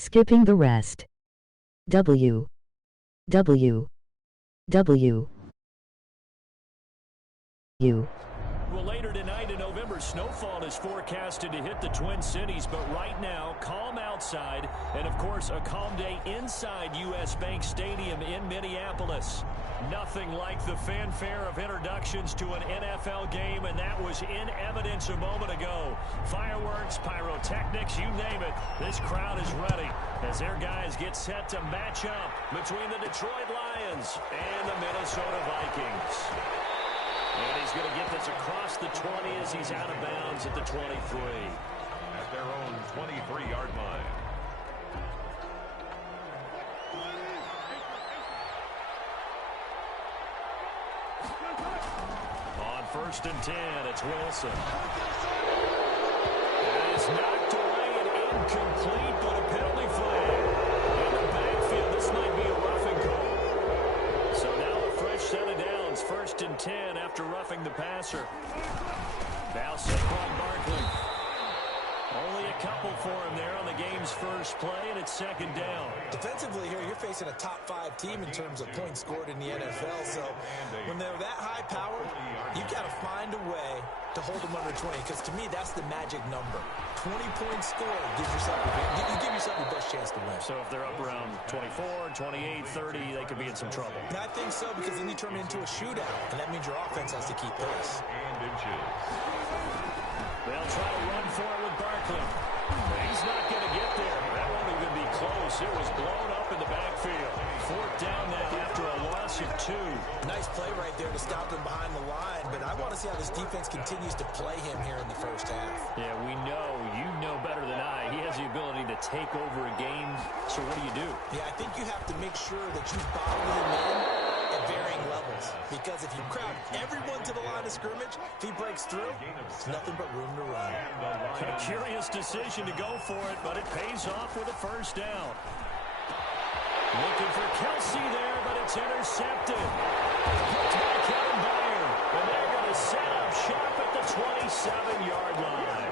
Skipping the rest. W. W. W. U. Well, later tonight in November, snowfall is forecasted to hit the Twin Cities, but right now, calm outside, and of course, a calm day inside U.S. Bank Stadium in Minneapolis. Nothing like the fanfare of introductions to an NFL game, and that was in evidence a moment ago. Fireworks, pyrotechnics, you name it. This crowd is ready as their guys get set to match up between the Detroit Lions and the Minnesota Vikings. And he's going to get this across the 20 as he's out of bounds at the 23. At their own 23-yard line. On 1st and 10, it's Wilson. That is knocked away and incomplete, but a penalty flag. In the backfield, this might be a roughing call. So now a fresh set of downs. 1st and 10 after roughing the passer. Now Saquon Barkley. Only a couple for him there on the game's first play, and it's 2nd down. Defensively here, you're facing a top-5 team in terms of points scored in the NFL. So when they're that high-powered, you've got to find a way to hold them under 20. Because to me, that's the magic number. 20 points scored gives yourself your best chance to win. So if they're up around 24, 28, 30, they could be in some trouble. And I think so, because then you turn it into a shootout, and that means your offense has to keep pace. And inches. They'll try to run for it with Barkley. But he's not going to get there. That won't even be close. It was blown up in the backfield. 4th down now after a loss of 2. Nice play right there to stop him behind the line, but I want to see how this defense continues to play him here in the first half. Yeah, we know. You know better than I. He has the ability to take over a game. So what do? Yeah, I think you have to make sure that you bottle him in at varying levels. Because if you crowd everyone to the line of scrimmage, if he breaks through, it's nothing but room to run. A curious decision to go for it, but it pays off with a 1st down. Looking for Kelsey there, but it's intercepted. Picked by Kevin Byard. And they're going to set up shop at the 27-yard line.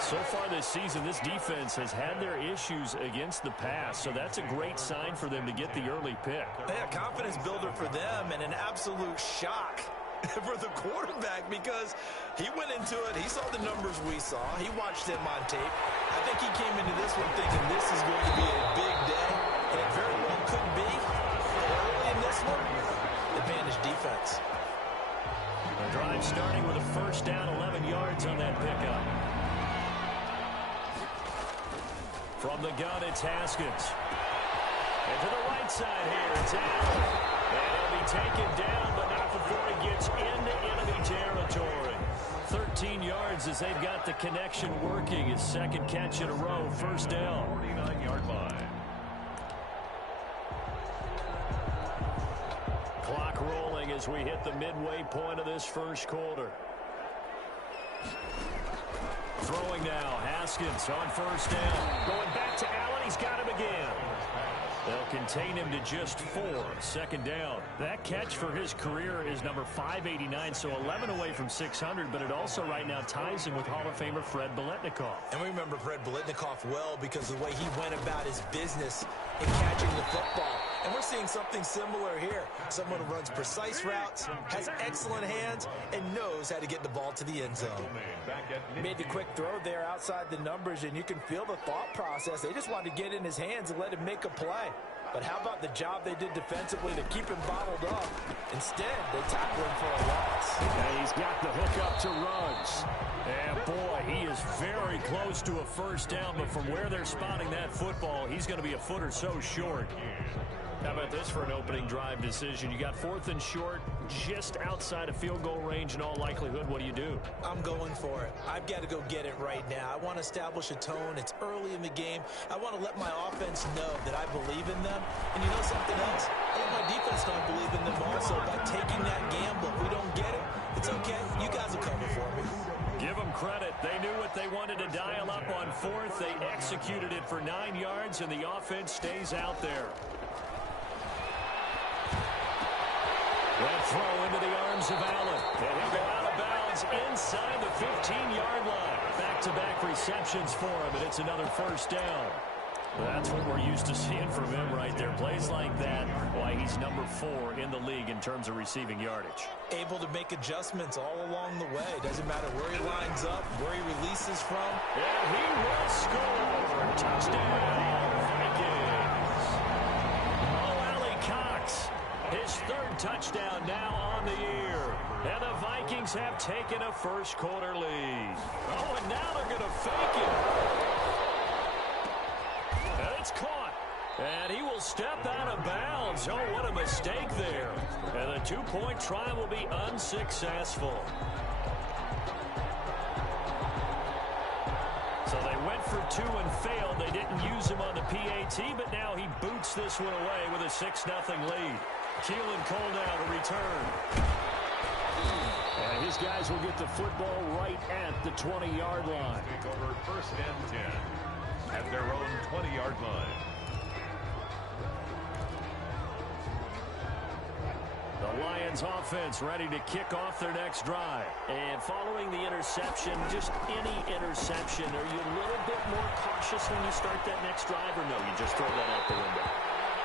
So far this season, this defense has had their issues against the pass, so that's a great sign for them to get the early pick. Yeah, confidence builder for them and an absolute shock for the quarterback because he went into it. He saw the numbers we saw. He watched them on tape. I think he came into this one thinking this is going to be a big day, and it very well could be. Early in this one, advantage defense. The drive starting with a 1st down, 11 yards on that pickup. From the gun, it's Haskins. And to the right side here, it's Allen. And he'll be taken down, but not before he gets into enemy territory. 13 yards as they've got the connection working. His 2nd catch in a row, 1st down. 49-yard line. Clock rolling as we hit the midway point of this 1st quarter. Throwing now, Haskins on 1st down. Going back to Allen, he's got him again. They'll contain him to just 4. 2nd down. That catch for his career is number 589, so 11 away from 600, but it also right now ties him with Hall of Famer Fred Biletnikoff. And we remember Fred Biletnikoff well because of the way he went about his business in catching the football. And we're seeing something similar here. Someone who runs precise routes, has excellent hands, and knows how to get the ball to the end zone. Made the quick throw there outside the numbers, and you can feel the thought process. They just wanted to get in his hands and let him make a play. But how about the job they did defensively to keep him bottled up? Instead, they tackle him for a loss. And he's got the hook up to Ruggs. And boy, he is very close to a 1st down, but from where they're spotting that football, he's going to be a foot or so short. How about this for an opening drive decision? You got 4th and short, just outside of field goal range in all likelihood. What do? I'm going for it. I've got to go get it right now. I want to establish a tone. It's early in the game. I want to let my offense know that I believe in them. And you know something else? I let my defense know I believe in them also by taking that gamble. If we don't get it, it's okay. You guys will cover for me. Give them credit. They knew what they wanted to dial up on 4th. They executed it for 9 yards, and the offense stays out there. That throw into the arms of Allen. And he'll go out of bounds inside the 15-yard line. Back-to-back receptions for him, and it's another 1st down. That's what we're used to seeing from him right there. Plays like that, why he's number 4 in the league in terms of receiving yardage. Able to make adjustments all along the way. Doesn't matter where he lines up, where he releases from. And he will score. Touchdown, Vikings. Oh, Allie Cox, his 3rd touchdown now on the year. And the Vikings have taken a first-quarter lead. Oh, and now they're going to fake it. And it's caught. And he will step out of bounds. Oh, what a mistake there. And the 2-point try will be unsuccessful. So they went for 2 and failed. They didn't use him on the PAT, but now he boots this one away with a 6-0 lead. Keelan Cole now to return. And his guys will get the football right at the 20-yard line. Take over 1st and 10 at their own 20-yard line. The Lions offense ready to kick off their next drive. And following the interception, just any interception, are you a little bit more cautious when you start that next drive, or no, you just throw that out the window?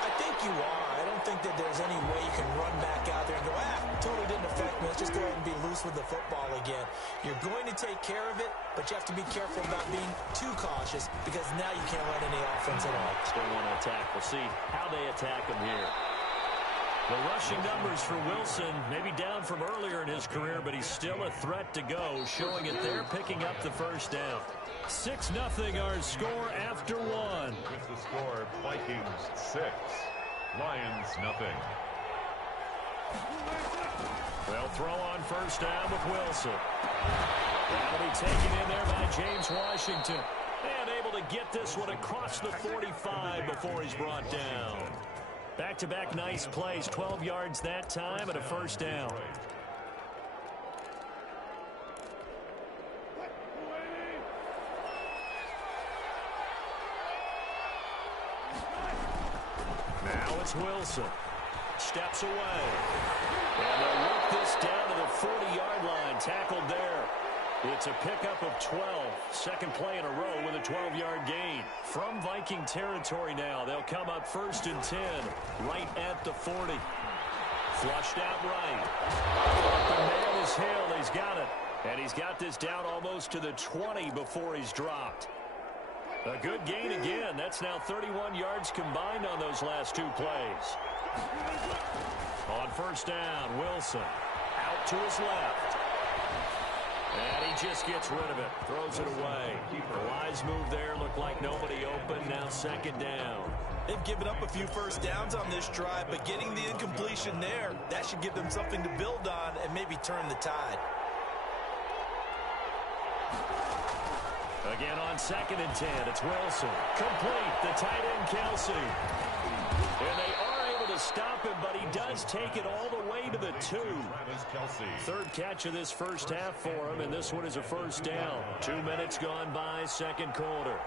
I think you are. I don't think that there's any way you can run back out there and go, totally didn't affect me. Let's just go ahead and be loose with the football again. You're going to take care of it, but you have to be careful about being too cautious because now you can't run any offense at all. Still want to attack. We'll see how they attack him here. The rushing numbers for Wilson, maybe down from earlier in his career, but he's still a threat to go, showing it there, picking up the first down. 6-0 our score after 1. With the score, Vikings 6, Lions nothing. They'll throw on first down with Wilson. That'll be taken in there by James Washington. And able to get this one across the 45 before he's brought down. Back-to-back nice plays, 12 yards that time and a first down. Now it's Wilson. Steps away. And they'll work this down to the 40-yard line. Tackled there. It's a pickup of 12. Second play in a row with a 12-yard gain. From Viking territory now, they'll come up 1st and 10, right at the 40. Flushed out right. The man is held. He's got it. And he's got this down almost to the 20 before he's dropped. A good gain again. That's now 31 yards combined on those last 2 plays. On first down, Wilson out to his left. And he just gets rid of it. Throws it away. The wise move there. Looked like nobody open. Now 2nd down. They've given up a few first downs on this drive, but getting the incompletion there, that should give them something to build on and maybe turn the tide. Again on 2nd and 10. It's Wilson. Complete. The tight end, Kelsey. And they are able to stop him, but he does take it all the way to the 2. Third catch of this first half for him, and this one is a first down. 2 minutes gone by, 2nd quarter.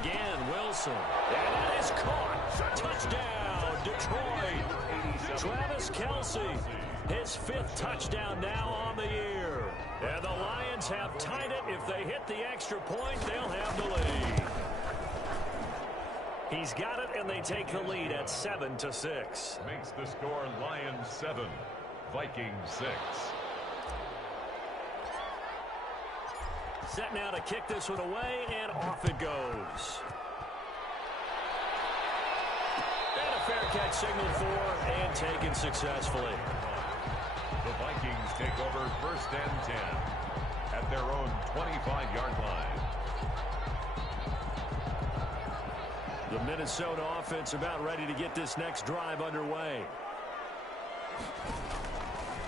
Again, Wilson. And it is caught. Touchdown, Detroit. Travis Kelce, his 5th touchdown now on the year. And the Lions have tied it. If they hit the extra point, they'll have the lead. He's got it, and they take the lead at 7-6. Makes the score Lions 7, Vikings 6. Set now to kick this one away, and off it goes. And a fair catch signaled for and taken successfully. The Vikings take over 1st and 10 at their own 25-yard line. The Minnesota offense about ready to get this next drive underway.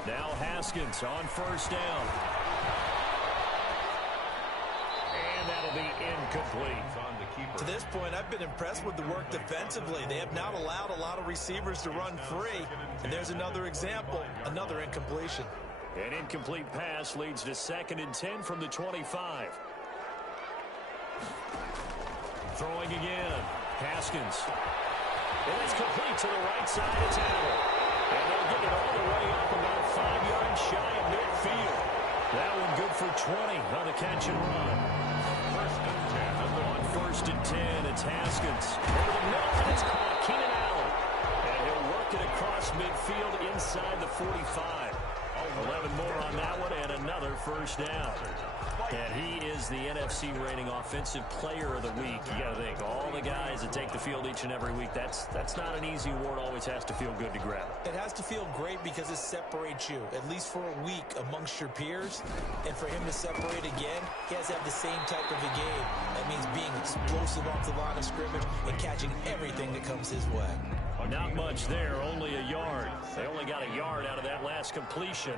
Now Haskins on first down. And that'll be incomplete. To this point, I've been impressed with the work defensively. They have not allowed a lot of receivers to run free. And there's another example, another incompletion. An incomplete pass leads to 2nd and 10 from the 25. Throwing again. Haskins. And it's complete to the right side of Tattle. And they'll get it all the way up about 5 yards shy of midfield. That one good for 20 on the catch and run. On first and 10, it's Haskins. Over the middle, and it's caught. Keenan Allen. And he'll work it across midfield inside the 45. 11 more on that one, and another first down. And he is the NFC reigning offensive player of the week. You got to think, all the guys that take the field each and every week, that's not an easy award. Always has to feel good to grab. It has to feel great because it separates you, at least for a week, amongst your peers. And for him to separate again, he has to have the same type of a game. That means being explosive off the line of scrimmage and catching everything that comes his way. Not much there, only a yard. They only got a yard out of that last completion,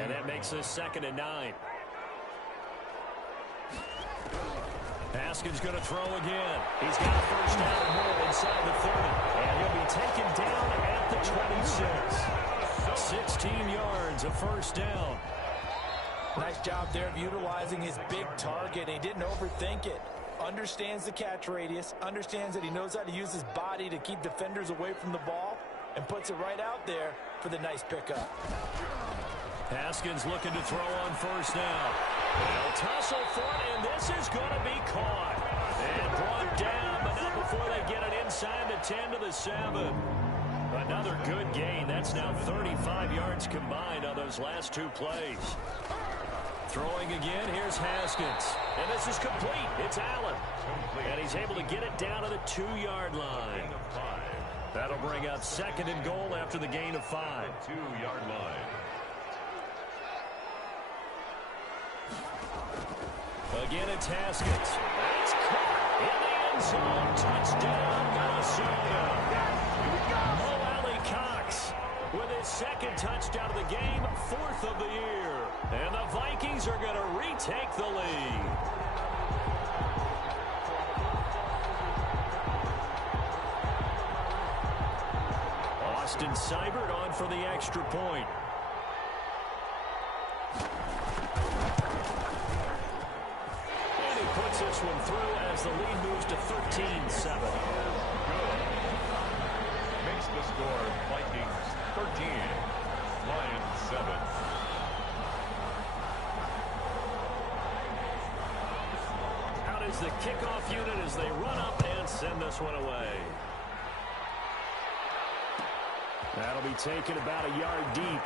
and that makes this 2nd and 9. Haskins going to throw again. He's got a first down and more inside the 30. And he'll be taken down at the 26. 16 yards, a first down. Nice job there of utilizing his big target. He didn't overthink it. Understands the catch radius, understands that he knows how to use his body to keep defenders away from the ball, and puts it right out there for the nice pickup. Haskins looking to throw on first down. They'll tussle for it, and this is going to be caught. And brought down, but not before they get it inside the 10 to the 7. Another good gain. That's now 35 yards combined on those last two plays. Throwing again, here's Haskins. And this is complete. It's Allen. And he's able to get it down to the 2-yard line. That'll bring up 2nd and goal after the gain of 5. 2-yard line. Again, it's Haskins. That's caught in the end zone. Touchdown, Minnesota. Mo Alley Cox with his 2nd touchdown of the game, 4th of the year. And the Vikings are going to retake the lead. Austin Seibert on for the extra point. And he puts this one through as the lead moves to 13-7. Makes the score Vikings 13, Lions 7. Out is the kickoff unit as they run up and send this one away. That'll be taken about a yard deep.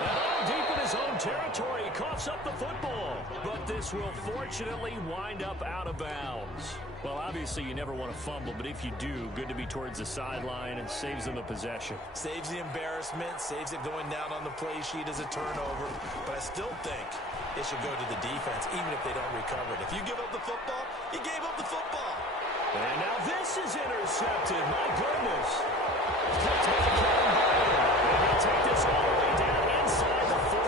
And deep in his own territory, he coughs up the football. But this will fortunately wind up out of bounds. Well, obviously you never want to fumble, but if you do, good to be towards the sideline and saves them the possession. Saves the embarrassment, saves it going down on the play sheet as a turnover. But I still think it should go to the defense, even if they don't recover it. If you give up the football, you gave up the football. And now this is intercepted. My goodness. Take this all the way down inside the 40.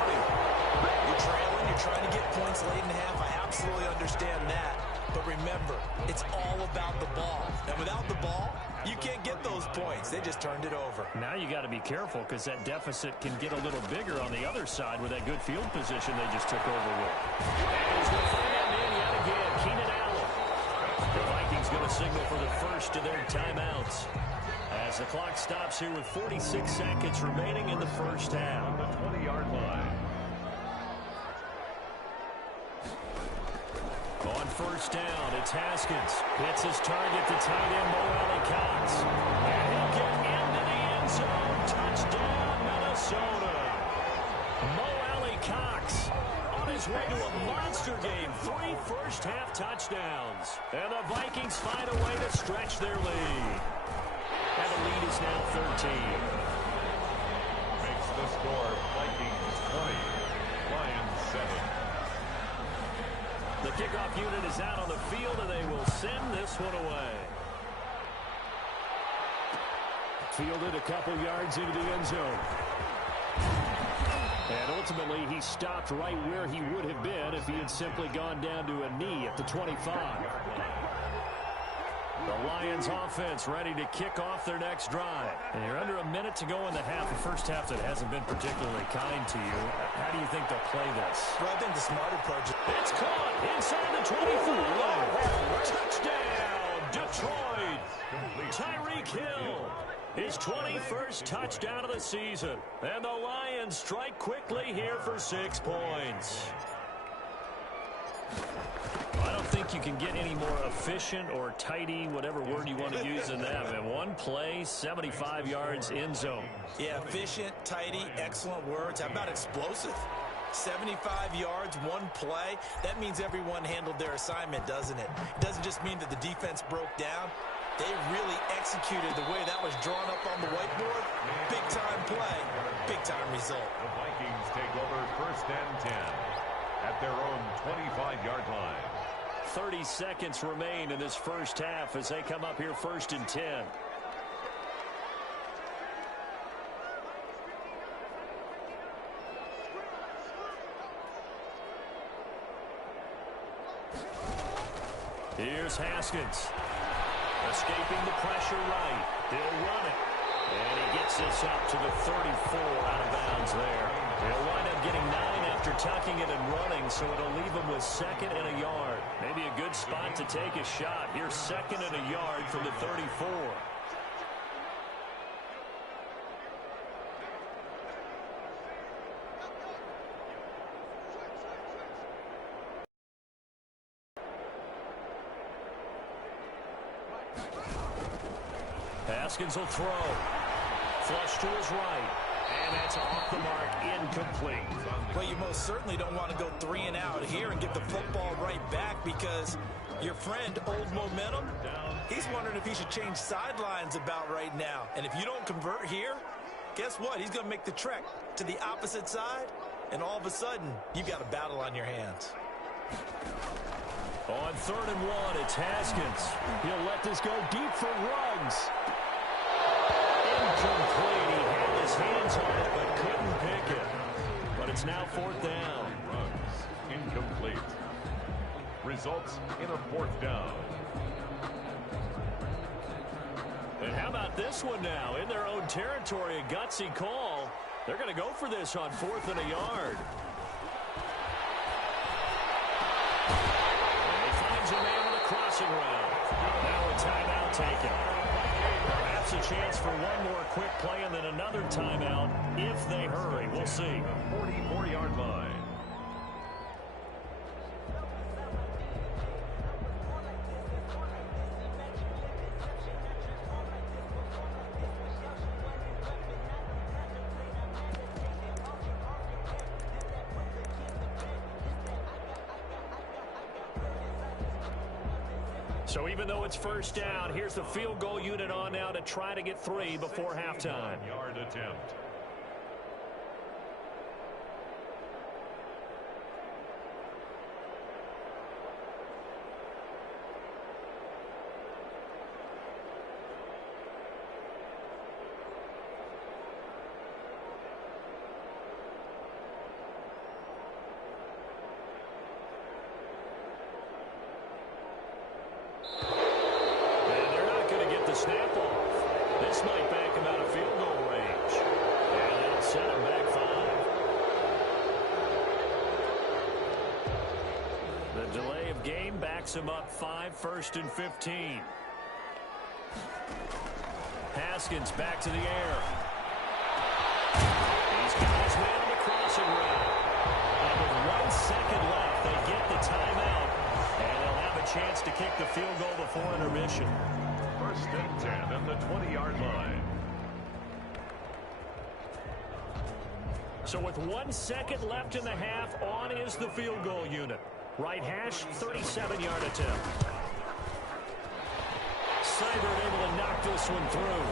You're trailing, you're trying to get points late in the half. I absolutely understand that. But remember, it's all about the ball. And without the ball, you can't get those points. They just turned it over. Now you got to be careful because that deficit can get a little bigger on the other side with that good field position they just took over with. And he's going to find that man yet again, Keenan Allen. The Vikings going to signal for the first of their timeouts as the clock stops here with 46 seconds remaining in the first half. The 20-yard line. On first down, it's Haskins. Hits his target, the tight end, Mo Alley Cox. And he'll get into the end zone. Touchdown, Minnesota. Mo Alley Cox on his way to a monster game. 3 first-half touchdowns. And the Vikings find a way to stretch their lead. And the lead is now 13. Makes the score Vikings 20, Lions 7. The kickoff unit is out on the field, and they will send this one away. Fielded a couple yards into the end zone. And ultimately, he stopped right where he would have been if he had simply gone down to a knee at the 25. The Lions offense ready to kick off their next drive. And you're under a minute to go in the half. The first half that hasn't been particularly kind to you. How do you think they'll play this? Well, I think the smart approach. It's caught inside the 25. Touchdown, Detroit. Tyreek Hill His 21st touchdown of the season. And the Lions strike quickly here for 6 points. I don't think you can get any more efficient or tidy, whatever word you want to use in that. And one play, 75 yards end zone. Yeah, efficient, tidy, excellent words. How about explosive? 75 yards, one play. That means everyone handled their assignment, doesn't it? It doesn't just mean that the defense broke down. They really executed the way that was drawn up on the whiteboard. Big-time play, big-time result. The Vikings take over 1st and 10 at their own 25-yard line. 30 seconds remain in this first half as they come up here 1st and 10. Here's Haskins. Escaping the pressure right. He'll run it. And he gets this up to the 34 out of bounds there. He'll wind up getting 9 after tucking it and running, so it'll leave him with 2nd and a yard. Maybe a good spot to take a shot. Here's 2nd and a yard from the 34. Haskins will throw. Flush to his right. And that's off the mark, incomplete. Well, you most certainly don't want to go 3 and out here and get the football right back because your friend, Old Momentum, he's wondering if he should change sidelines about right now. And if you don't convert here, guess what? He's going to make the trek to the opposite side, and all of a sudden, you've got a battle on your hands. On 3rd and 1, it's Haskins. He'll let this go deep for Ruggs. Incomplete. He had his hands on it, but couldn't pick it. But it's now 4th down. Ruggs, incomplete. Results in a 4th down. And how about this one now? In their own territory, a gutsy call. They're going to go for this on 4th and a yard. A man with a crossing route. Now a timeout taken. Perhaps a chance for one more quick play and then another timeout if they hurry. We'll see. 44-yard line. So even though it's 1st down, here's the field goal unit on now to try to get 3 before halftime. Yard attempt. Snap off. This might back him out of field goal range. And it'll set him back 5. The delay of game backs him up 5, 1st and 15. Haskins back to the air. He's got his man on the crossing route. And with 1 second left, they get the timeout. And they'll have a chance to kick the field goal before intermission. 1st and 10 at the 20-yard line. So with 1 second left in the half, on is the field goal unit. Right hash, 37-yard attempt. Seibert able to knock this one through.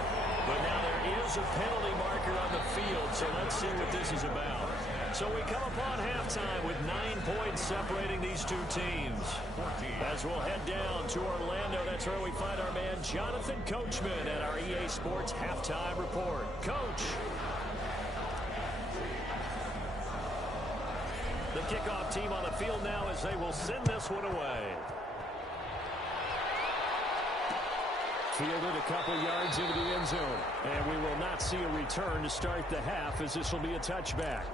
But now there is a penalty marker on the field, so let's see what this is about. So we come upon halftime with 9 points separating these two teams. As we'll head down to Orlando, that's where we find our man Jonathan Coachman at our EA Sports Halftime Report. Coach. The kickoff team on the field now as they will send this one away. Fielded a couple yards into the end zone. And we will not see a return to start the half as this will be a touchback.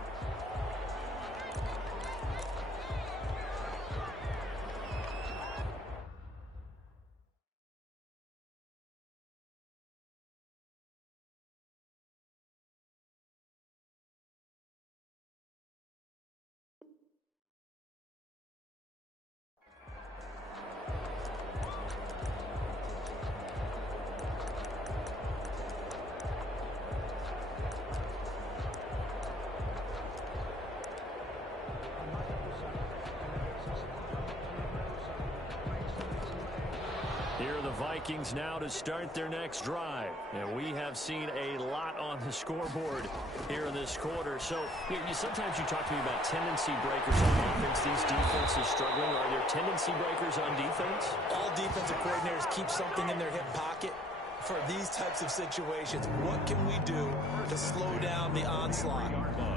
are the Vikings now to start their next drive. And we have seen a lot on the scoreboard here in this quarter. So sometimes you talk to me about tendency breakers on offense. These defenses struggling. Are there tendency breakers on defense? All defensive coordinators keep something in their hip pocket for these types of situations. What can we do to slow down the onslaught?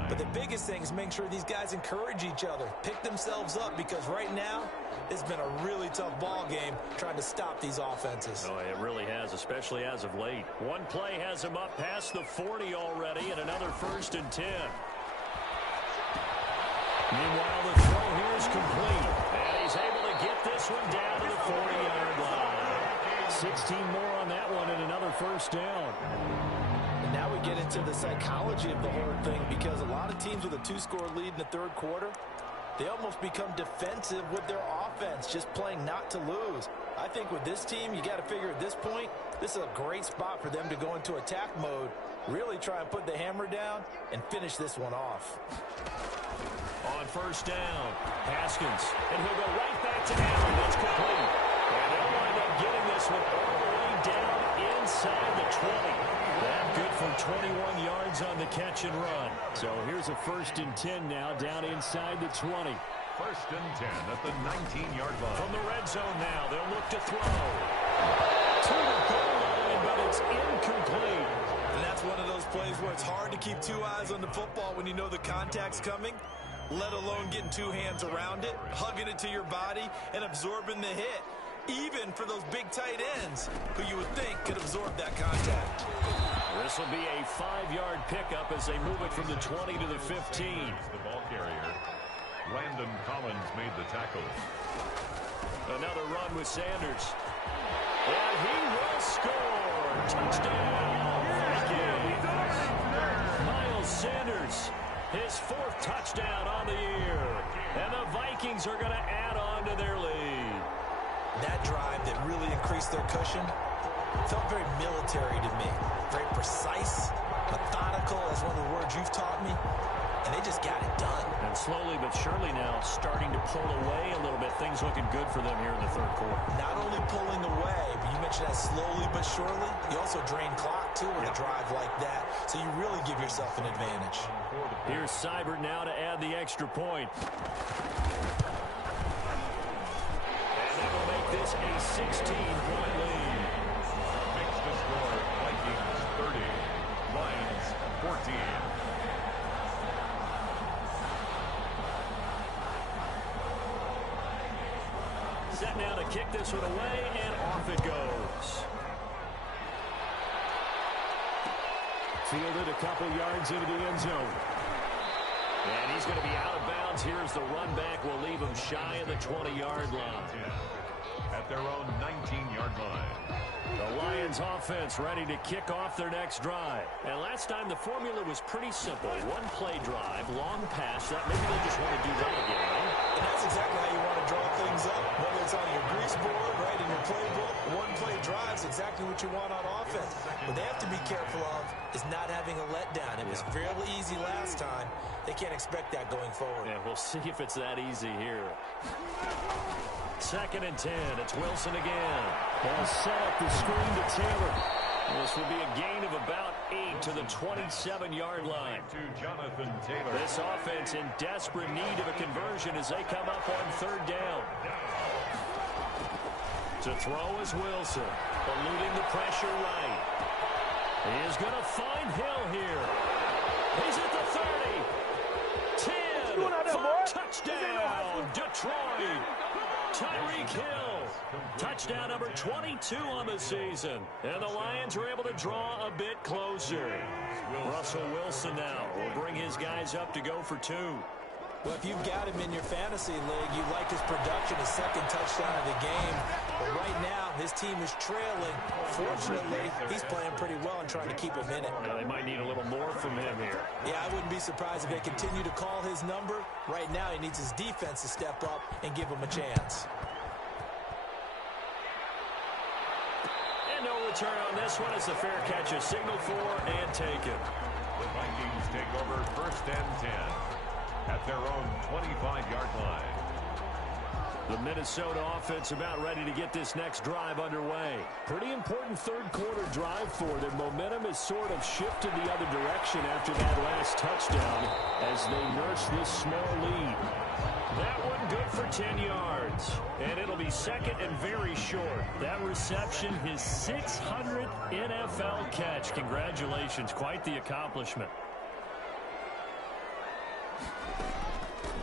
But the biggest thing is make sure these guys encourage each other, pick themselves up, because right now it's been a really tough ball game trying to stop these offenses. Oh, it really has, especially as of late. One play has him up past the 40 already, and another 1st and 10. Meanwhile, the throw here is complete, and he's able to get this one down to the 40-yard line. 16 more on that one, and another 1st down. And now we get into the psychology of the whole thing, because a lot of teams with a 2-score lead in the 3rd quarter, they almost become defensive with their offense, just playing not to lose. I think with this team, you got to figure at this point, this is a great spot for them to go into attack mode, really try and put the hammer down and finish this one off. On 1st down, Haskins, and he'll go right back to Allen. That's complete. And they'll wind up getting this one all the way down inside the 20. That good for 21 yards on the catch and run. So here's a 1st and 10 now, down inside the 20. 1st and 10 at the 19-yard line. From the red zone now, they'll look to throw. To the goal line, but it's incomplete. And that's one of those plays where it's hard to keep 2 eyes on the football when you know the contact's coming, let alone getting 2 hands around it, hugging it to your body, and absorbing the hit. Even for those big tight ends who you would think could absorb that contact. This will be a 5-yard pickup as they move it from the 20 to the 15. The ball carrier, Landon Collins, made the tackle. Another run with Sanders. And he will score. Touchdown, Vikings. Miles Sanders, his 4th touchdown on the year. And the Vikings are going to add on to their lead. That drive that really increased their cushion felt very military to me. Very precise, methodical, that's one of the words you've taught me. And they just got it done. And slowly but surely now starting to pull away a little bit. Things looking good for them here in the 3rd quarter. Not only pulling away, but you mentioned that slowly but surely. You also drain clock, too, with a drive like that. So you really give yourself an advantage. Here's Seibert now to add the extra point. This a 16-point lead. Makes the score Vikings 30, Lions 14. Set now to kick this one away, and off it goes. Fielded a couple yards into the end zone. And he's going to be out of bounds. Here's the run back. We'll leave him shy of the 20-yard line. At their own 19-yard line. The Lions offense ready to kick off their next drive. And last time the formula was pretty simple. 1-play drive, long pass. That maybe they just want to do that again, right? And that's exactly how you want to draw things up. Whether it's on your grease board, right, in your playbook, 1-play drive's exactly what you want on offense. What they have to be careful of is not having a letdown. It was fairly easy last time. They can't expect that going forward. Yeah, we'll see if it's that easy here. 2nd and 10. It's Wilson again. They'll set up the screen to Taylor. This will be a gain of about 8 to the 27-yard line. To Jonathan Taylor. This offense in desperate need of a conversion as they come up on 3rd down. To throw is Wilson, eluding the pressure right. He is going to find Hill here. He's at the 30. 10 for touchdown, Detroit. Tyreek Hill, touchdown number 22 on the season. And the Lions are able to draw a bit closer. Russell Wilson now will bring his guys up to go for 2. Well, if you've got him in your fantasy league, you like his production, his 2nd touchdown of the game. But right now, his team is trailing. Fortunately, he's playing pretty well and trying to keep him in it. Well, they might need a little more from him here. Yeah, I wouldn't be surprised if they continue to call his number. Right now, he needs his defense to step up and give him a chance. And no return on this one. It's a fair catch, a signal for, and taken. The Vikings take over 1st and 10 at their own 25-yard line. The Minnesota offense about ready to get this next drive underway. Pretty important third-quarter drive for them. Momentum has sort of shifted the other direction after that last touchdown as they nurse this small lead. That one good for 10 yards. And it'll be second and very short. That reception, his 600th NFL catch. Congratulations. Quite the accomplishment.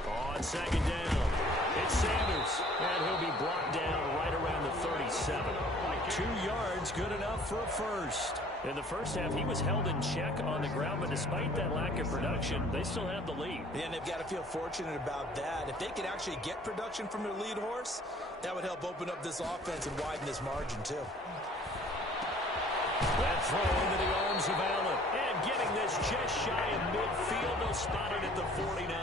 On second down, it's Sanders. And he'll be brought down right around the 37. 2 yards, good enough for a first. In the first half, he was held in check on the ground, but despite that lack of production, they still have the lead. And they've got to feel fortunate about that. If they could actually get production from their lead horse, that would help open up this offense and widen this margin, too. That throw into the arms of Allen. And getting this just shy of midfield, they'll spot it at the 49.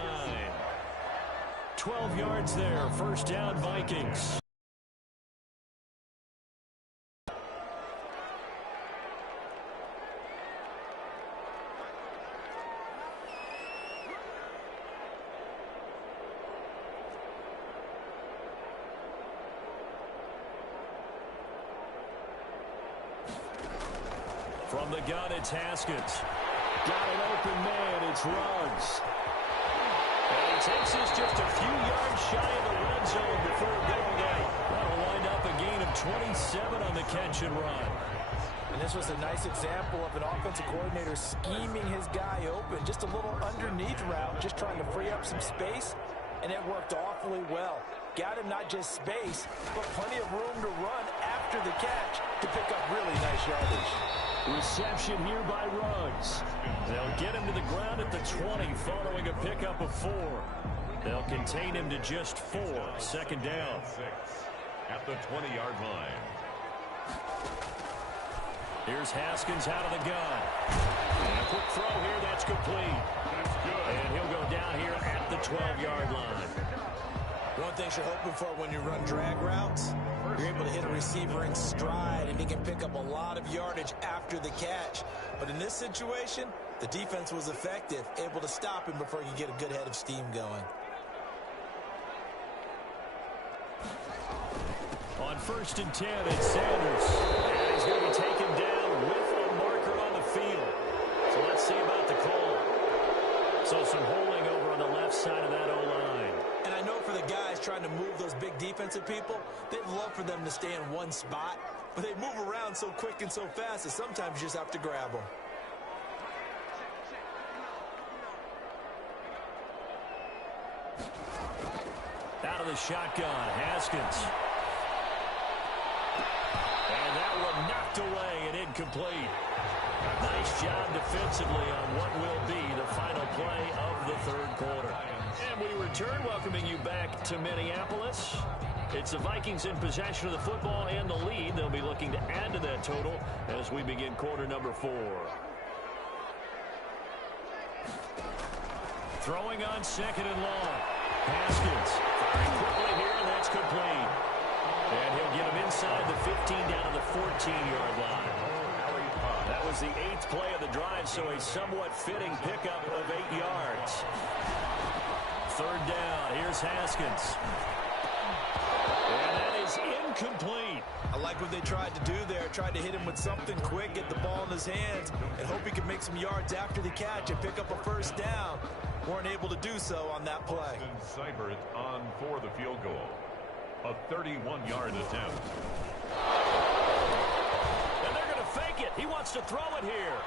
12 yards there, first down Vikings. From the gun, it's Haskins. Got an open man, it's Ruggs. And he takes this just a few yards shy of the red zone before going out. That'll wind up a gain of 27 on the catch and run. And this was a nice example of an offensive coordinator scheming his guy open. Just a little underneath route, just trying to free up some space. And it worked awfully well. Got him not just space, but plenty of room to run after the catch to pick up really nice yardage. Reception here by Ruggs. They'll get him to the ground at the 20 following a pickup of 4. They'll contain him to just 4. Second down. At the 20-yard line. Here's Haskins out of the gun. And a quick throw here, that's complete. That's good. And he'll go down here at the 12-yard line. One thing you're hoping for when you run drag routes, you're able to hit a receiver in stride, and he can pick up a lot of yardage after the catch. But in this situation, the defense was effective, able to stop him before you get a good head of steam going. On first and 10, it's Sanders. And he's going to be taken down with a marker on the field. So let's see about the call. So some holding over on the left side of that O-line. And I know for the guys trying to move those big defensive people, they'd love for them to stay in one spot, but they move around so quick and so fast that sometimes you just have to grab them. Out of the shotgun, Haskins. And that one knocked away and incomplete. Nice job defensively on what will be the final play of the third quarter. And we return, welcoming you back to Minneapolis. It's the Vikings in possession of the football and the lead. They'll be looking to add to that total as we begin quarter number 4. Throwing on second and long. Haskins firing quickly here, and that's complete. And he'll get him inside the 15 down to the 14-yard line. That was the 8th play of the drive, so a somewhat fitting pickup of 8 yards. Third down, here's Haskins. And that is incomplete. I like what they tried to do there, tried to hit him with something quick, get the ball in his hands, and hope he could make some yards after the catch and pick up a first down. Weren't able to do so on that play. Seibert on for the field goal. A 31-yard attempt. And they're going to fake it. He wants to throw it here.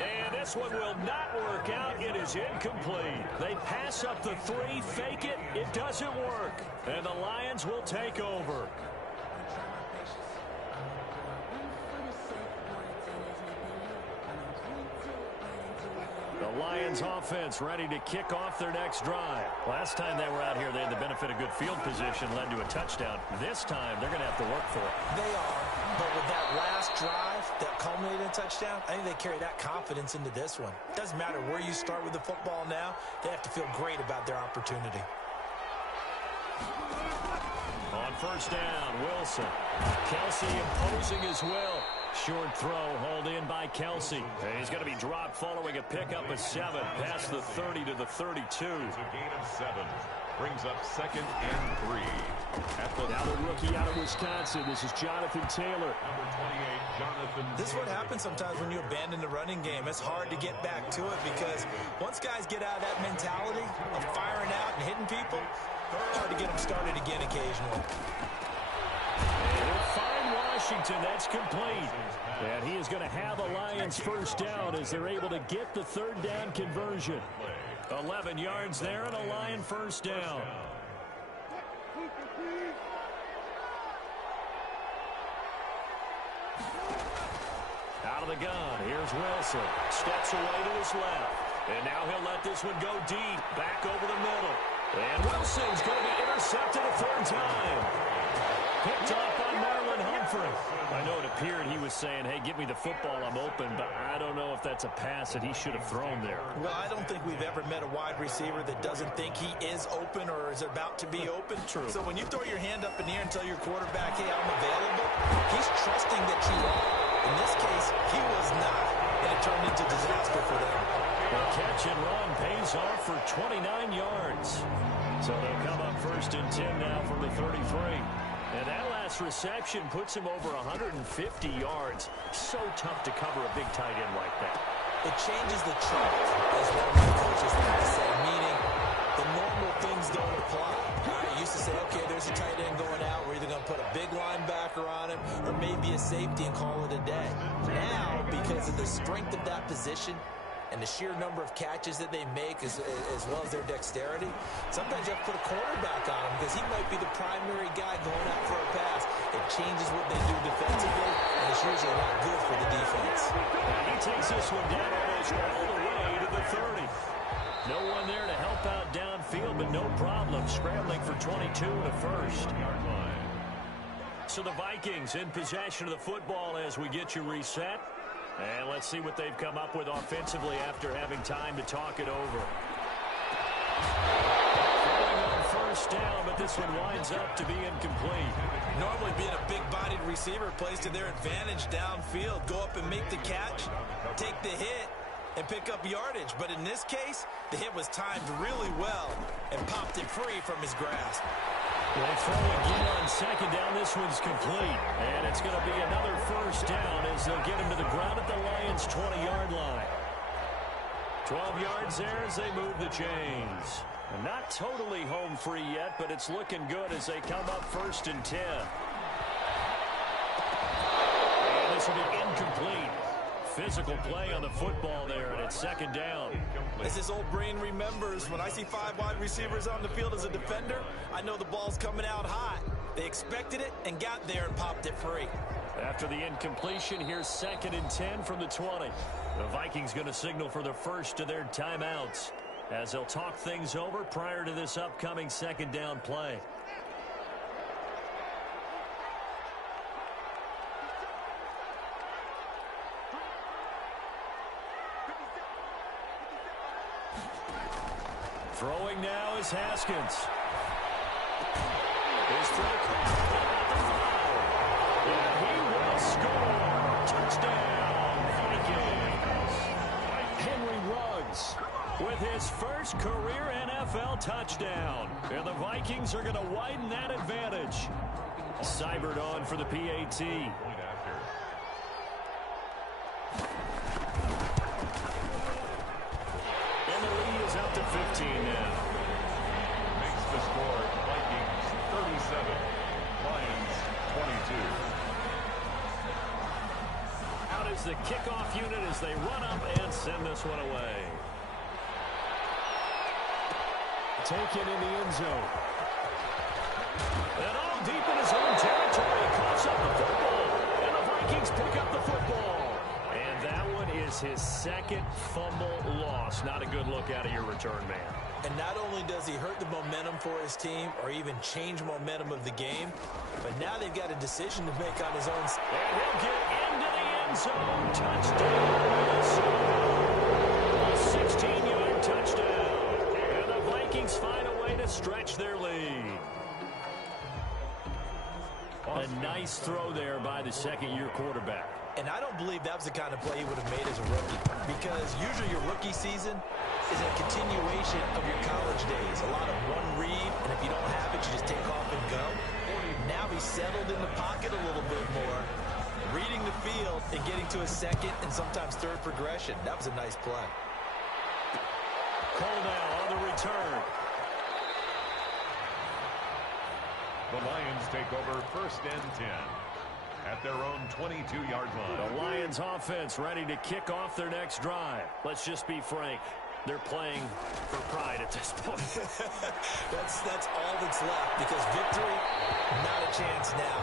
And this one will not work out. It is incomplete. They pass up the 3, fake it. It doesn't work. And the Lions will take over. The Lions offense ready to kick off their next drive. Last time they were out here, they had the benefit of good field position, led to a touchdown. This time, they're going to have to work for it. They are, but with that last drive that culminated in a touchdown, I think they carry that confidence into this one. It doesn't matter where you start with the football now. They have to feel great about their opportunity. On first down, Wilson. Kelsey imposing his will. Short throw hauled in by Kelsey. And he's going to be dropped following a pickup of 7 past the 30 to the 32. It's a gain of 7. Brings up 2nd and 3. Now the rookie out of Wisconsin. This is Jonathan Taylor. Number 28, Jonathan This is what Taylor. happens sometimes when you abandon the running game. It's hard to get back to it because once guys get out of that mentality of firing out and hitting people, it's hard to get them started again occasionally. And he'll find Washington. That's complete. And he is going to have a Lions first down as they're able to get the third down conversion. 11 yards there and a Lion first down. Out of the gun. Here's Wilson. Steps away to his left. And now he'll let this one go deep. Back over the middle. And Wilson's going to be intercepted a third time. Picked off by Marlon Humphrey. I know it appeared he was saying, hey, give me the football, I'm open, but I don't know if that's a pass that he should have thrown there. Well, I don't think we've ever met a wide receiver that doesn't think he is open or is about to be open. True. So when you throw your hand up in the air and tell your quarterback, hey, I'm available, he's trusting that you are. In this case, he was not, and it turned into disaster for them. The catch and run pays off for 29 yards. So they'll come up 1st and 10 now from the 33. And that last reception puts him over 150 yards. So tough to cover a big tight end like that. It changes the chart, as one of my coaches like to say, meaning the normal things don't apply. I used to say, okay, there's a tight end going out. We're either going to put a big linebacker on him or maybe a safety and call it a day. Now, because of the strength of that position and the sheer number of catches that they make as well as their dexterity, sometimes you have to put a cornerback on him because he might be the primary guy going out for a pass. It changes what they do defensively, and it's usually not good for the defense. And he takes this one down almost all the way to the 30. No one there to help out downfield, but no problem scrambling for 22 to first. So the Vikings in possession of the football as we get you reset. And let's see what they've come up with offensively after having time to talk it over. Going on first down, but this one winds up to be incomplete. Normally being a big-bodied receiver plays to their advantage downfield. Go up and make the catch, take the hit, and pick up yardage. But in this case, the hit was timed really well and popped it free from his grasp. They throw again on second down. This one's complete. And it's going to be another first down as they'll get him to the ground at the Lions' 20-yard line. 12 yards there as they move the chains. And not totally home free yet, but it's looking good as they come up 1st and 10. And this will be incomplete. Physical play on the football there, and it's 2nd down. As his old brain remembers, when I see 5 wide receivers on the field as a defender, I know the ball's coming out hot. They expected it and got there and popped it free. After the incompletion, here's 2nd and 10 from the 20. The Vikings going to signal for the first of their timeouts as they'll talk things over prior to this upcoming 2nd down play. Throwing now is Haskins. His throw and he will score. Touchdown, Vikings. Henry Ruggs with his first career NFL touchdown. And the Vikings are going to widen that advantage. Seibert on for the PAT. And the lead is out to 15 now. Makes the score Vikings 37, Lions 22. Out is the kickoff unit as they run up and send this one away. Taken in the end zone. And all deep in his own territory, coughs up the football. And the Vikings pick up the football. And that one is his 2nd fumble loss. Not a good look out of your return man. And not only does he hurt the momentum for his team or even change momentum of the game, but now they've got a decision to make on his own. And he'll get into the end zone. Touchdown, Minnesota. A 16-yard touchdown. And the Vikings find a way to stretch their lead. A nice throw there by the 2nd-year quarterback. And I don't believe that was the kind of play he would have made as a rookie, because usually your rookie season is a continuation of your college days. A lot of one read, and if you don't have it, you just take off and go. Now he's settled in the pocket a little bit more, reading the field and getting to a second and sometimes third progression. That was a nice play. Cole now on the return. The Lions take over 1st and 10 at their own 22-yard line. The Lions offense ready to kick off their next drive. Let's just be frank. They're playing for pride at this point. that's all that's left, because victory, not a chance now.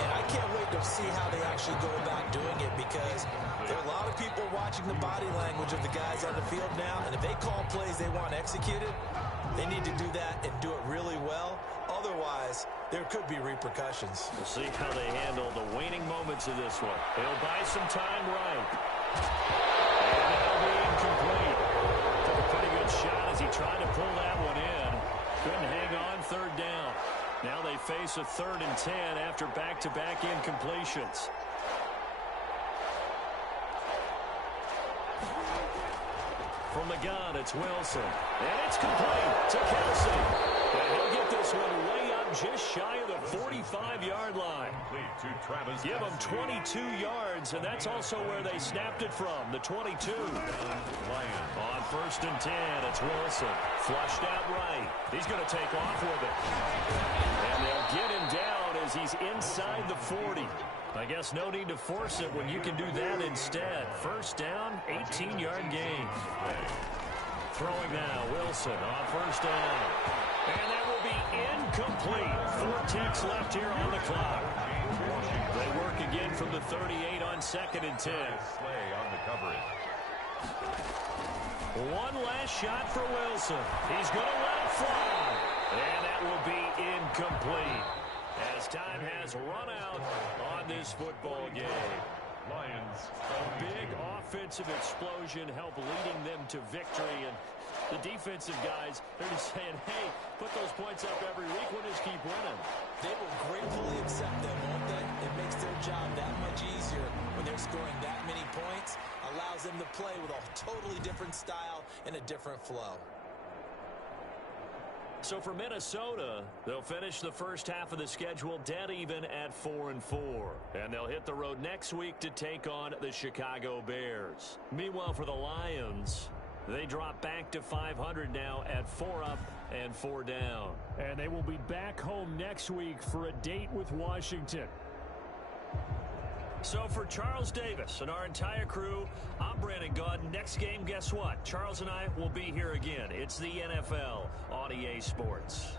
And I can't wait to see how they actually go about doing it, because there are a lot of people watching the body language of the guys on the field now, and if they call plays they want executed, they need to do that and do it really well. Otherwise, there could be repercussions. We'll see how they handle the waning moments of this one. They'll buy some time right. And that'll be incomplete. Took a pretty good shot as he tried to pull that one in. Couldn't hang on 3rd down. Now they face a 3rd and 10 after back-to-back incompletions. From the gun, it's Wilson. And it's complete to Kelsey. And he'll get this one way up just shy of the 45-yard line. To Travis Give them 22 yards, and that's also where they snapped it from, the 22. On 1st and 10, it's Wilson. Flushed out right. He's going to take off with it. And they'll get him down as he's inside the 40. I guess no need to force it when you can do that instead. 1st down, 18-yard gain. Throwing now, Wilson on 1st down. And that will be incomplete. 4 ticks left here on the clock. They work again from the 38 on 2nd and 10. Slay on the coverage. One last shot for Wilson. He's going to let it fly. And that will be incomplete, as time has run out on this football game. Lions. A big offensive explosion helped leading them to victory. And the defensive guys, they're just saying, hey, put those points up every week. We'll just keep winning. They will gratefully accept them, won't they? It makes their job that much easier when they're scoring that many points. Allows them to play with a totally different style and a different flow. So for Minnesota, they'll finish the first half of the schedule dead even at 4-4. And they'll hit the road next week to take on the Chicago Bears. Meanwhile, for the Lions, they drop back to 500 now at 4 up and 4 down. And they will be back home next week for a date with Washington. So for Charles Davis and our entire crew, I'm Brandon Gaudin. Next game, guess what? Charles and I will be here again. It's the NFL on EA Sports.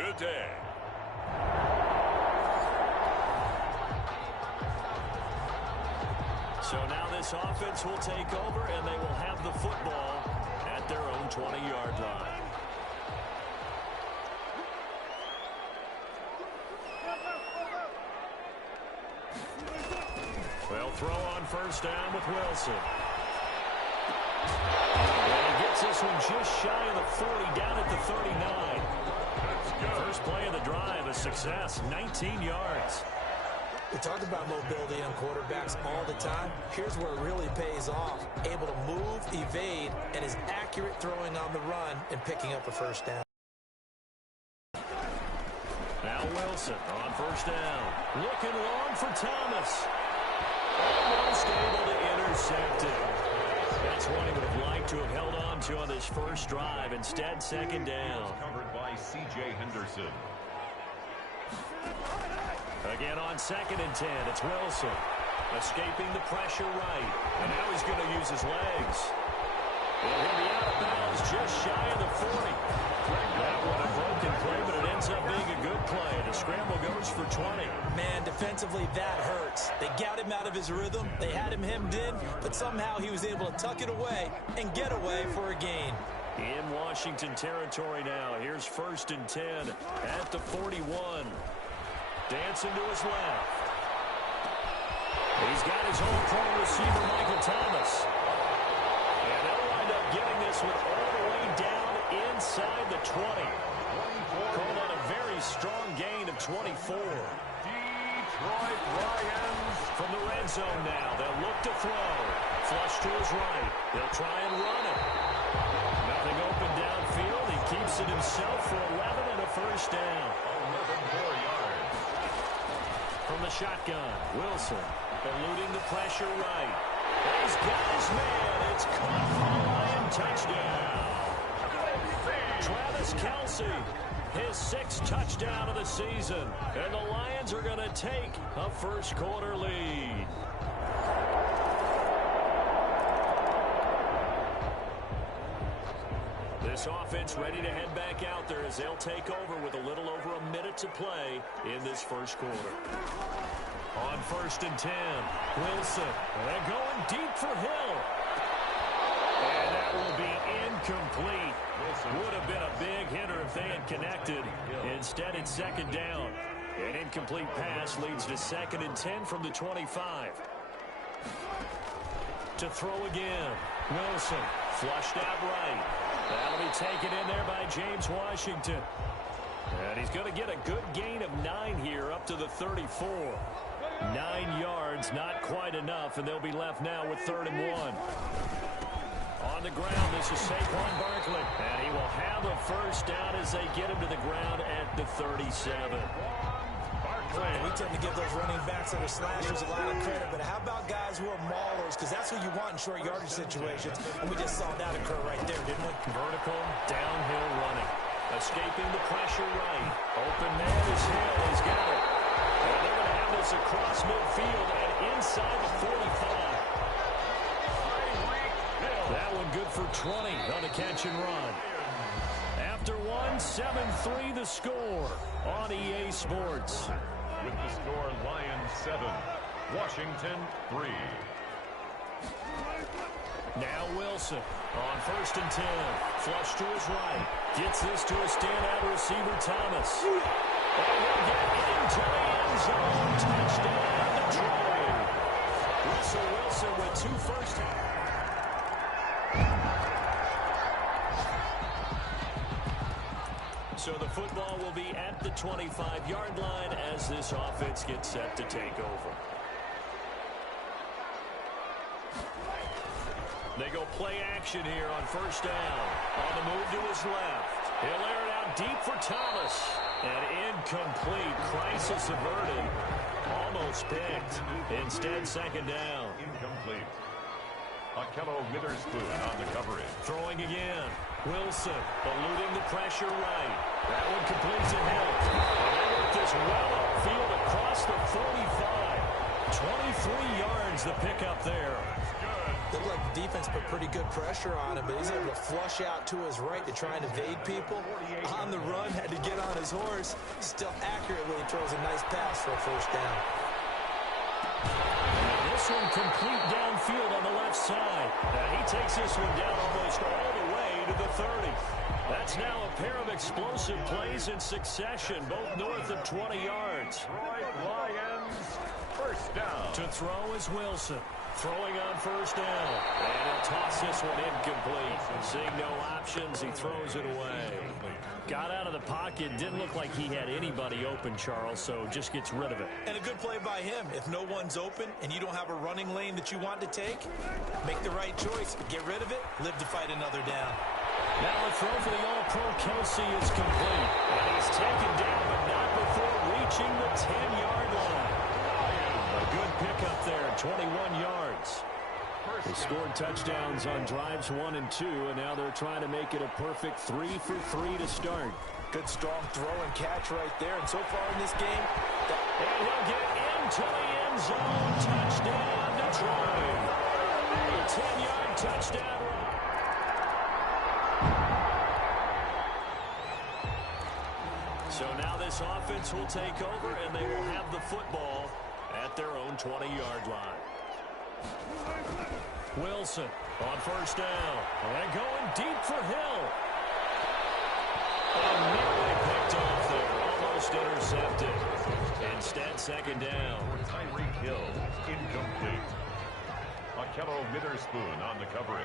today. So now this offense will take over, and they will have the football at their own 20-yard line. They'll throw on first down with Wilson. And he gets this one just shy of the 40, down at the 39. First play of the drive, a success, 19 yards. We talk about mobility on quarterbacks all the time. Here's where it really pays off. Able to move, evade, and is accurate throwing on the run and picking up a first down. Now Wilson on first down. Looking long for Thomas. Almost able to intercept it. That's one he would have liked to have held on to on this first drive. Instead, second down. Covered by C.J. Henderson. Again on 2nd and 10, it's Wilson. Escaping the pressure right. And now he's going to use his legs. And he'll be out of bounds just shy of the 40. That one a broken play, but it ends up being a good play. The scramble goes for 20. Man, defensively, that hurts. They got him out of his rhythm. They had him hemmed in, but somehow he was able to tuck it away and get away for a gain. In Washington territory now. Here's 1st and 10 at the 41. Dancing to his left. He's got his own pro receiver, Michael Thomas. And they'll wind up getting this one all the way down inside the 20. Called on a very strong gain of 24. Detroit Lions. From the red zone now, they'll look to throw. Flush to his right. They'll try and run it. Nothing open downfield. He keeps it himself for 11 and a first down. 11 more yards. From the shotgun, Wilson eluding the pressure right. He's got his man. It's caught for a Lion touchdown. Travis Kelce, his 6th touchdown of the season. And the Lions are going to take a first quarter lead. This offense ready to head back out there as they'll take over with a little over a minute to play in this first quarter. On 1st and 10, Wilson. They're going deep for Hill. And that will be incomplete. Would have been a big hitter if they had connected. Instead, it's 2nd down. An incomplete pass leads to 2nd and 10 from the 25. To throw again. Wilson flushed out right. That'll be taken in there by James Washington. And he's going to get a good gain of 9 here up to the 34. 9 yards, not quite enough, and they'll be left now with 3rd and 1. On the ground, this is Saquon Barkley. And he will have a first down as they get him to the ground at the 37. And we tend to give those running backs that are slashers a lot of credit, but how about guys who are maulers? Because that's who you want in short yardage situations, and we just saw that occur right there, didn't we? Vertical, downhill running. Escaping the pressure right. Open man is Hill. He's got it. And they're going to have this across midfield and inside the 45. That one good for 20 on the catch and run. After one, 7-3 the score on EA Sports. With the score, Lions 7, Washington 3. Now Wilson on 1st and 10. Flush to his right. Gets this to a standout receiver, Thomas. And he'll get into the end zone. Touchdown, Detroit. Russell Wilson with 2 first half. So the football will be at the 25-yard line as this offense gets set to take over. They go play action here on first down. On the move to his left. He'll air it out deep for Thomas. And incomplete. Crisis averted. Almost picked. Instead, 2nd down. Incomplete. Akello Witherspoon on the coverage. Throwing again. Wilson eluding the pressure right. That one completes a Hill. And they work this well upfield across the 45. 23 yards the pickup there. Good. Looked like the defense put pretty good pressure on him, but he's able to flush out to his right to try and evade people. On the run, had to get on his horse. Still accurately throws a nice pass for a first down. And this one complete downfield on the left side. He takes this one down almost all the way to the 30. That's now a pair of explosive plays in succession, both north of 20 yards. Lions, first down. To throw is Wilson. Throwing on first down. And he'll toss this one incomplete. Seeing no options, he throws it away. Got out of the pocket. Didn't look like he had anybody open, Charles, so just gets rid of it. And a good play by him. If no one's open and you don't have a running lane that you want to take, make the right choice. Get rid of it. Live to fight another down. Now the throw for the All-Pro Kelsey is complete. And he's taken down, but not before reaching the 10-yard line. A good pickup there, 21 yards. They scored touchdowns on drives 1 and 2, and now they're trying to make it a perfect 3 for 3 to start. Good strong throw and catch right there. And so far in this game, and he'll get into the end zone. Touchdown, Detroit. A 10-yard touchdown run. So now this offense will take over, and they will have the football at their own 20-yard line. Wilson on first down. And going deep for Hill. And nearly picked off there. Almost intercepted. Instead, second down. Tyreek Hill, incomplete. Akello Witherspoon on the coverage.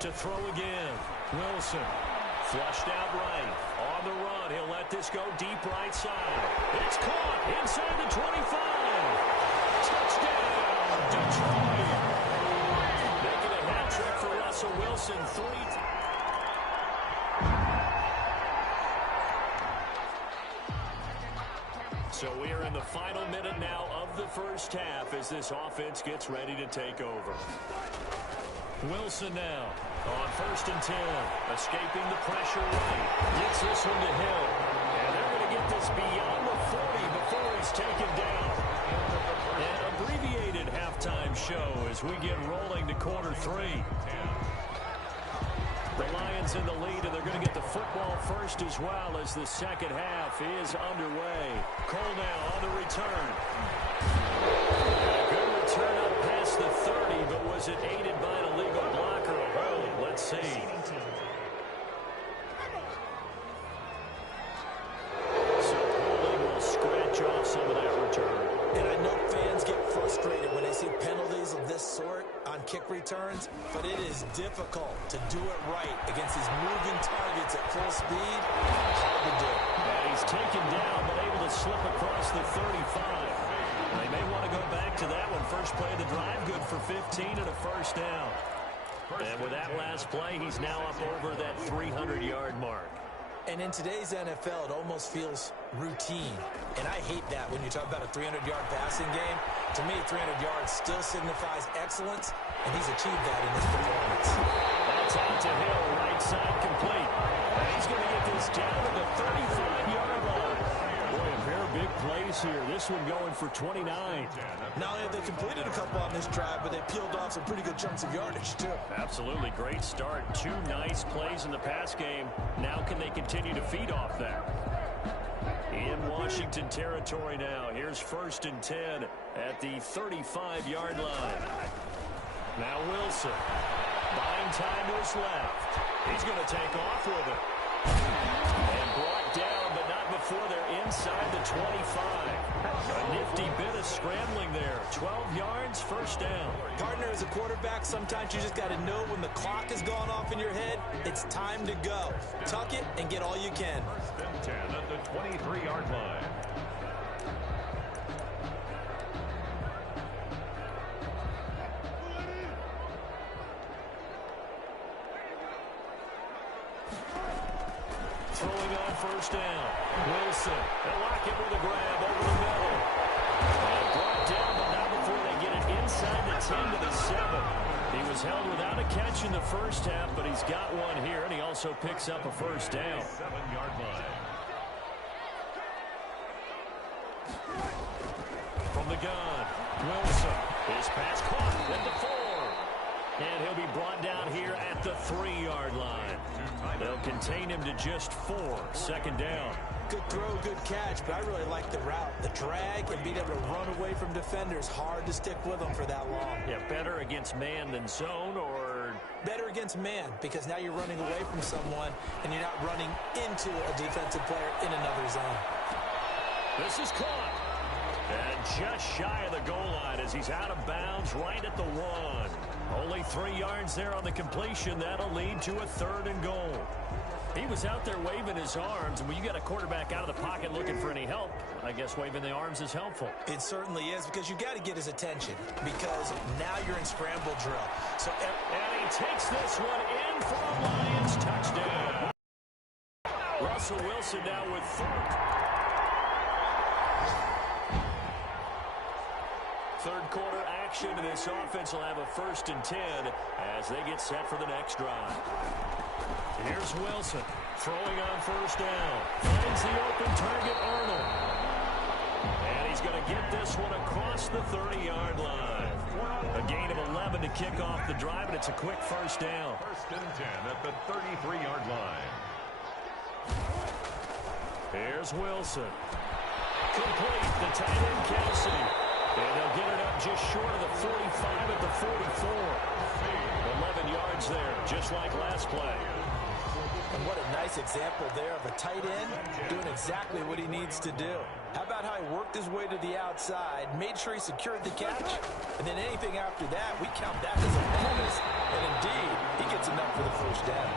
To throw again. Wilson. Flushed out right. On the run. He'll let this go deep right side. It's caught inside the 25. Touchdown, Detroit. Making a hat trick for Russell Wilson. 3. So we are in the final minute now of the first half as this offense gets ready to take over. Wilson now on first and 10, escaping the pressure right. Gets this one to Hill. And they're going to get this beyond the 40 before he's taken down. An abbreviated halftime show as we get rolling to quarter 3. The Lions in the lead, and they're going to get the football first as well as the second half is underway. Cole now on the return. A good return up past the 30, but was it aided by an illegal block or a hold? Let's see. So holding will scratch off some of that return. And I know fans get frustrated when they see penalties of this sort on kick returns, but it is difficult to do it right against these moving targets at full speed. Hard to do. And he's taken down, but able to slip across the 35. They may want to go back to that one. First play of the drive, good for 15 and a first down. And with that last play, he's now up over that 300-yard mark. And in today's NFL, it almost feels routine. And I hate that when you talk about a 300-yard passing game. To me, 300 yards still signifies excellence, and he's achieved that in his performance. That's out to Hill, right side complete. And he's going to get this down to the 35-yard line. Boy, a pair of big plays here. This one going for 29. Not only have they completed a couple on this drive, but they peeled off some pretty good chunks of yardage, too. Absolutely great start. 2 nice plays in the pass game. Now can they continue to feed off that? In Washington territory now. Here's first and 10 at the 35-yard line. Now Wilson. Buying time to his left. He's going to take off with it. And brought down, but not before they're inside the 25. A nifty bit of scrambling there. 12 yards, first down. Partner, as a quarterback, sometimes you just got to know when the clock has gone off in your head, it's time to go. Tuck it and get all you can. First and 10 at the 23-yard line. Throwing on first down. Wilson. They'll lock it with a grab over the middle. And brought down, but not before they get it inside the 10 to the 7. He was held without a catch in the first half, but he's got one here, and he also picks up a first down. 7-yard line. From the gun, Wilson. His pass caught at the 4. And he'll be brought down here at the 3-yard line. They'll contain him to just 4. Second down. Good throw, good catch, but I really like the route. The drag and being able to run away from defenders, hard to stick with them for that long. Yeah, better against man than zone, or better against man, because now you're running away from someone and you're not running into a defensive player in another zone. This is caught. And just shy of the goal line as he's out of bounds right at the 1. Only 3 yards there on the completion. That'll lead to a 3rd and goal. He was out there waving his arms, and when you got a quarterback out of the pocket looking for any help, I guess waving the arms is helpful. It certainly is, because you got to get his attention, because now you're in scramble drill. And he takes this one in for a Lions touchdown. Russell Wilson now with 3rd quarter action, and this offense will have a 1st and 10 as they get set for the next drive. Here's Wilson throwing on 1st down. Finds the open target, Arnold. And he's going to get this one across the 30-yard line. A gain of 11 to kick off the drive, and it's a quick 1st down. 1st and 10 at the 33-yard line. Here's Wilson. Complete. The tight end, Kelsey. And they'll get it up just short of the 45 at the 44. 11 yards there, just like last play. And what a nice example there of a tight end doing exactly what he needs to do. How about how he worked his way to the outside, made sure he secured the catch, and then anything after that, we count that as a bonus. And indeed, he gets enough for the 1st down.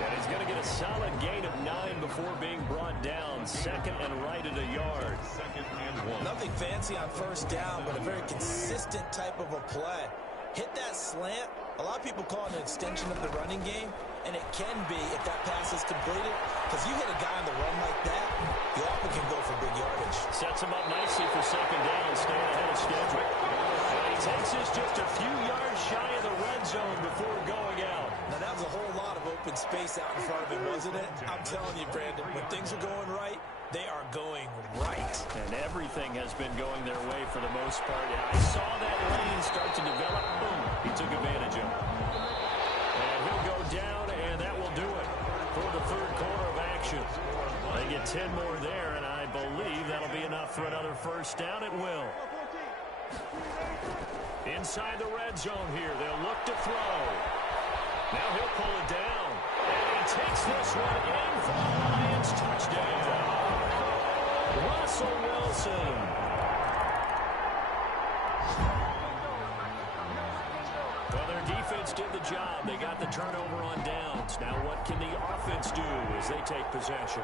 And he's going to get a solid gain of 9 before being brought down. 2nd and right at a yard. 2nd and 1. Nothing fancy on 1st down, but a very consistent type of a play. Hit that slant. A lot of people call it an extension of the running game, and it can be if that pass is completed, because you hit a guy on the run like that, you often can go for big yardage. Sets him up nicely for 2nd down, staying ahead of schedule. And he takes this just a few yards shy of the red zone before going out. Now, that was a whole lot of open space out in front of him, wasn't it? I'm telling you, Brandon, when things are going right, they are going right. And everything has been going their way for the most part. I saw that lane start to develop. Boom. He took advantage of it. And he'll go down, and that will do it for the 3rd quarter of action. They get 10 more there, and I believe that'll be enough for another 1st down. It will. Inside the red zone here. They'll look to throw. Now he'll pull it down. And he takes this one in for the Lions touchdown. Russell Wilson. Well, their defense did the job. They got the turnover on downs. Now what can the offense do as they take possession?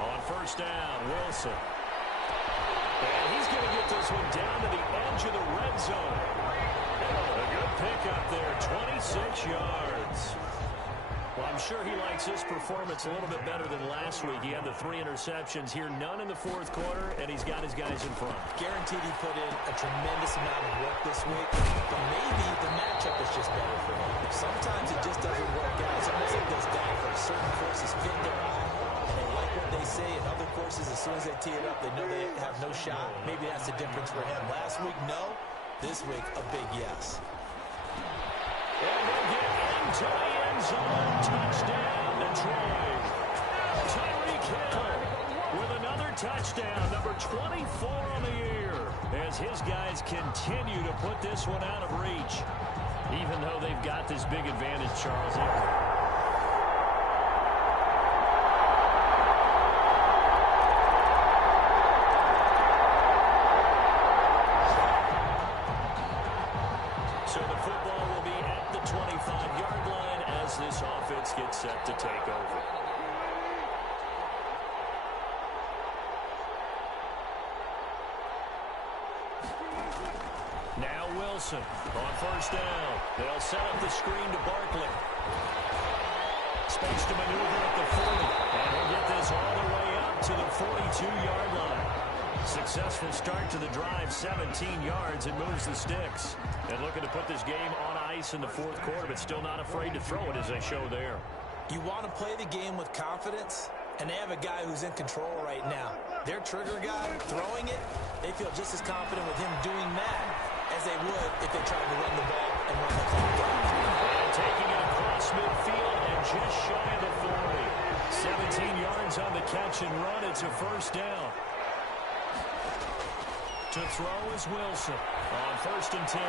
On 1st down, Wilson. And he's going to get this one down to the edge of the red zone. A good pickup there, 26 yards. Well, I'm sure he likes his performance a little bit better than last week. He had the 3 interceptions here, none in the 4th quarter, and he's got his guys in front. Guaranteed he put in a tremendous amount of work this week, but maybe the matchup is just better for him. Sometimes it just doesn't work out. It's almost like those Gophers. Certain courses fit their eye, and they like what they say. In other courses, as soon as they tee it up, they know they have no shot. Maybe that's the difference for him. Last week, no. This week, a big yes. And they'll get into the end zone. Touchdown, Detroit. Tyreek Hill with another touchdown, number 24 on the year, as his guys continue to put this one out of reach, even though they've got this big advantage, Charles. This offense gets set to take over. Now Wilson on 1st down. They'll set up the screen to Barkley. Space to maneuver at the 40. And he'll get this all the way up to the 42-yard line. Successful start to the drive, 17 yards, and moves the sticks. And looking to put this game on ice in the 4th quarter, but still not afraid to throw it as they show there. You want to play the game with confidence? And they have a guy who's in control right now. Their trigger guy, throwing it, they feel just as confident with him doing that as they would if they tried to run the ball and run the clock out. And taking it across midfield and just shy of the 40. 17 yards on the catch and run. It's a first down. To throw is Wilson on 1st and 10.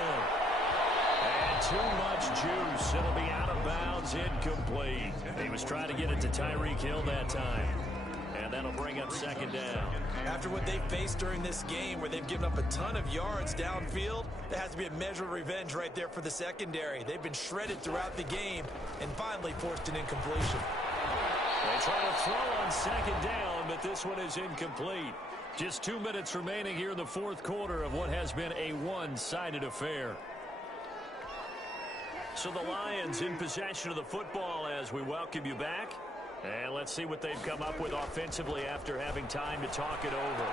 And too much juice. It'll be out of bounds, incomplete. He was trying to get it to Tyreek Hill that time. And that'll bring up 2nd down. After what they've faced during this game where they've given up a ton of yards downfield, there has to be a measure of revenge right there for the secondary. They've been shredded throughout the game and finally forced an incompletion. They try to throw on 2nd down, but this one is incomplete. Just 2 minutes remaining here in the 4th quarter of what has been a one-sided affair. So the Lions in possession of the football as we welcome you back. And let's see what they've come up with offensively after having time to talk it over.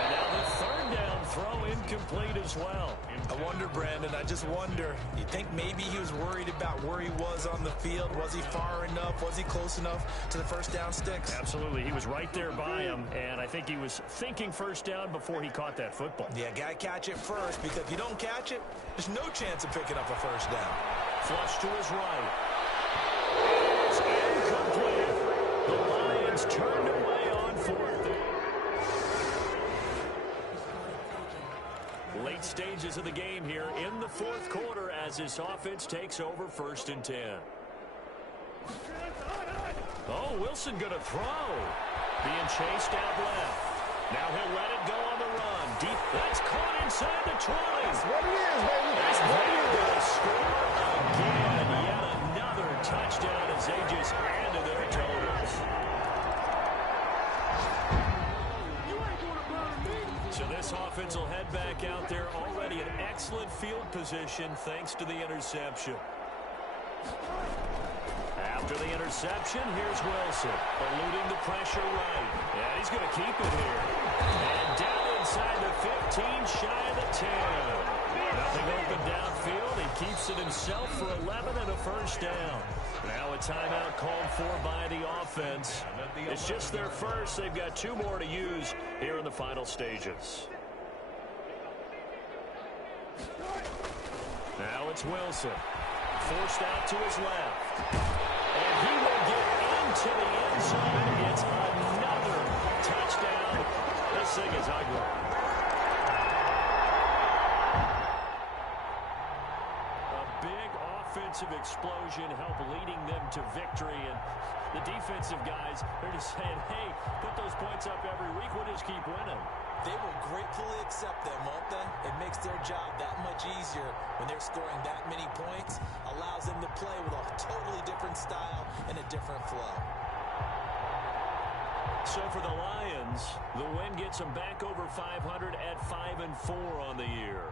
And now the 3rd down throw incomplete as well. I wonder, Brandon, I just wonder, you think maybe he was worried about where he was on the field? Was he far enough? Was he close enough to the 1st down sticks? Absolutely. He was right there by him, and I think he was thinking 1st down before he caught that football. Yeah, got to catch it first, because if you don't catch it, there's no chance of picking up a 1st down. Flush to his right. It's incomplete. The Lions turned away on 4th down. Late stages of the game here in the 4th quarter as this offense takes over 1st and 10. Oh, Wilson going to throw. Being chased out left. Now he'll let it go on the run. Deep. That's caught inside the 20. That's what it is, baby. That's They're what it going to is. score again. Yet another touchdown as they just add to their totals. So this offense will head back out there, already in excellent field position thanks to the interception. After the interception, here's Wilson, eluding the pressure right. And he's going to keep it here. And down inside the 15, shy of the 10. Nothing open downfield. He keeps it himself for 11 and a 1st down. Now a timeout called for by the offense. It's just their first. They've got 2 more to use here in the final stages. Now it's Wilson. Forced out to his left. And he will get into the end zone. It's another touchdown. This thing is ugly. A big offensive explosion helped leading them to victory. And the defensive guys, they're just saying, hey, put those points up every week. We'll just keep winning. They will gratefully accept them, won't they? It makes their job that much easier when they're scoring that many points. Allows them to play with a totally different style and a different flow. So for the Lions, the win gets them back over 500 at 5-4 on the year.